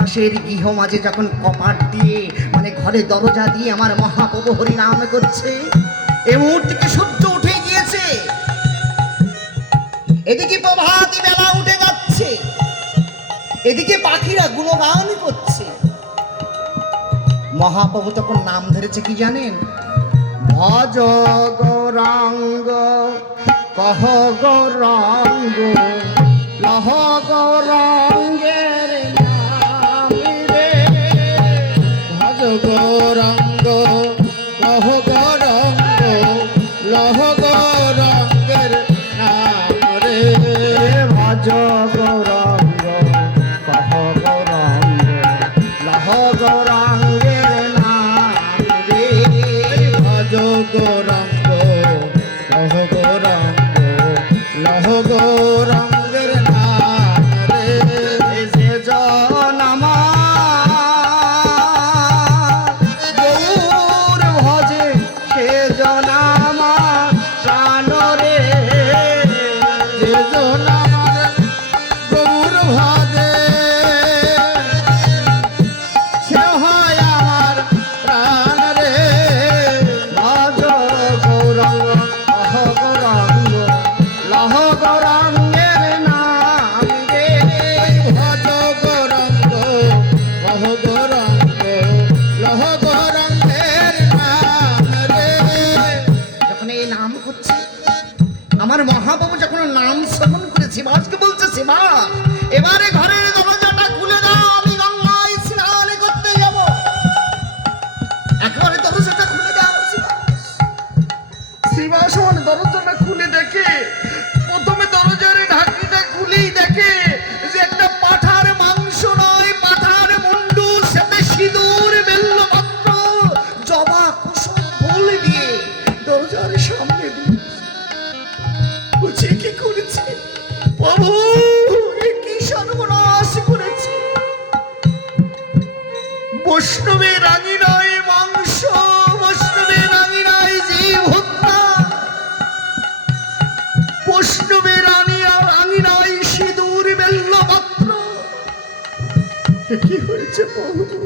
পাশের গৃহ মাঝে যখন কপাট দিয়ে মানে ঘরে দরজা দিয়ে আমার মহাপ্রভু হরি নাম করছে, এই মুহূর্তে সূর্য উঠে গিয়েছে, এদিকে প্রভাতী বেলা উঠে যাচ্ছে, এদিকে পাখিরা গুণগান করছে। মহাপ্রভু তখন নাম ধরেছে কি জানেন? ভজ গৌরাঙ্গ কহ গৌরাঙ্গ লহ গৌরাঙ্গের নাম রে। ভজ গৌরাঙ্গ কহ গৌরাঙ্গ লহ গৌরাঙ্গের নাম রে। ভজ গৌরাঙ্গ কহ গৌরাঙ্গ লহ গৌরাঙ্গের নাম রে। ভজ গৌরাঙ্গ কহ গৌরাঙ্গ লহ গৌরাঙ্গের নাম রে। যে জন আমার গৌর ভজে সে জন আমার প্রাণ রে। যে জন আমার গৌর ভজে সে হয় আমার প্রাণ রে। ভজ গৌরাঙ্গ কহ গৌরাঙ্গ লহ গৌরাঙ্গের নাম রে। ভজ গৌরাঙ্গ কহ গৌরাঙ্গ লহ গৌরাঙ্গের নাম রে। যখন এই নাম করছি, আমার মহাপ্রভু যখন নাম শ্রবণ করেছি, বাসকে বলছে শিবা এবারে ঘরের দরজাটা খুলে দাও, আমি গঙ্গায় স্নান করতে যাব। একেবারে দরজাটা খুলে দাও শিবা। শিবা সমান দরজাটা খুলে দেখে, প্রথমে দরজার ঢাকিটা খুলেই দেখে যে একটা পাঠার মাংস নয়, পাঠার মুন্ডু, সাথে সিঁদুর বেল্লপত্র জবা কুসুম ফুল দিয়ে দরজার সামনে দিয়ে বলছে কি করেছে প্রভু, এ কি সর্বনাশ করেছে। বৈষ্ণবের রাঙি নয় মাংস, বৈষ্ণবের রাঙি নয় জীব হত্যা, বৈষ্ণবের রাঙি নয় সিঁদুর বেল্লপত্র। এ কি হয়েছে প্রভু?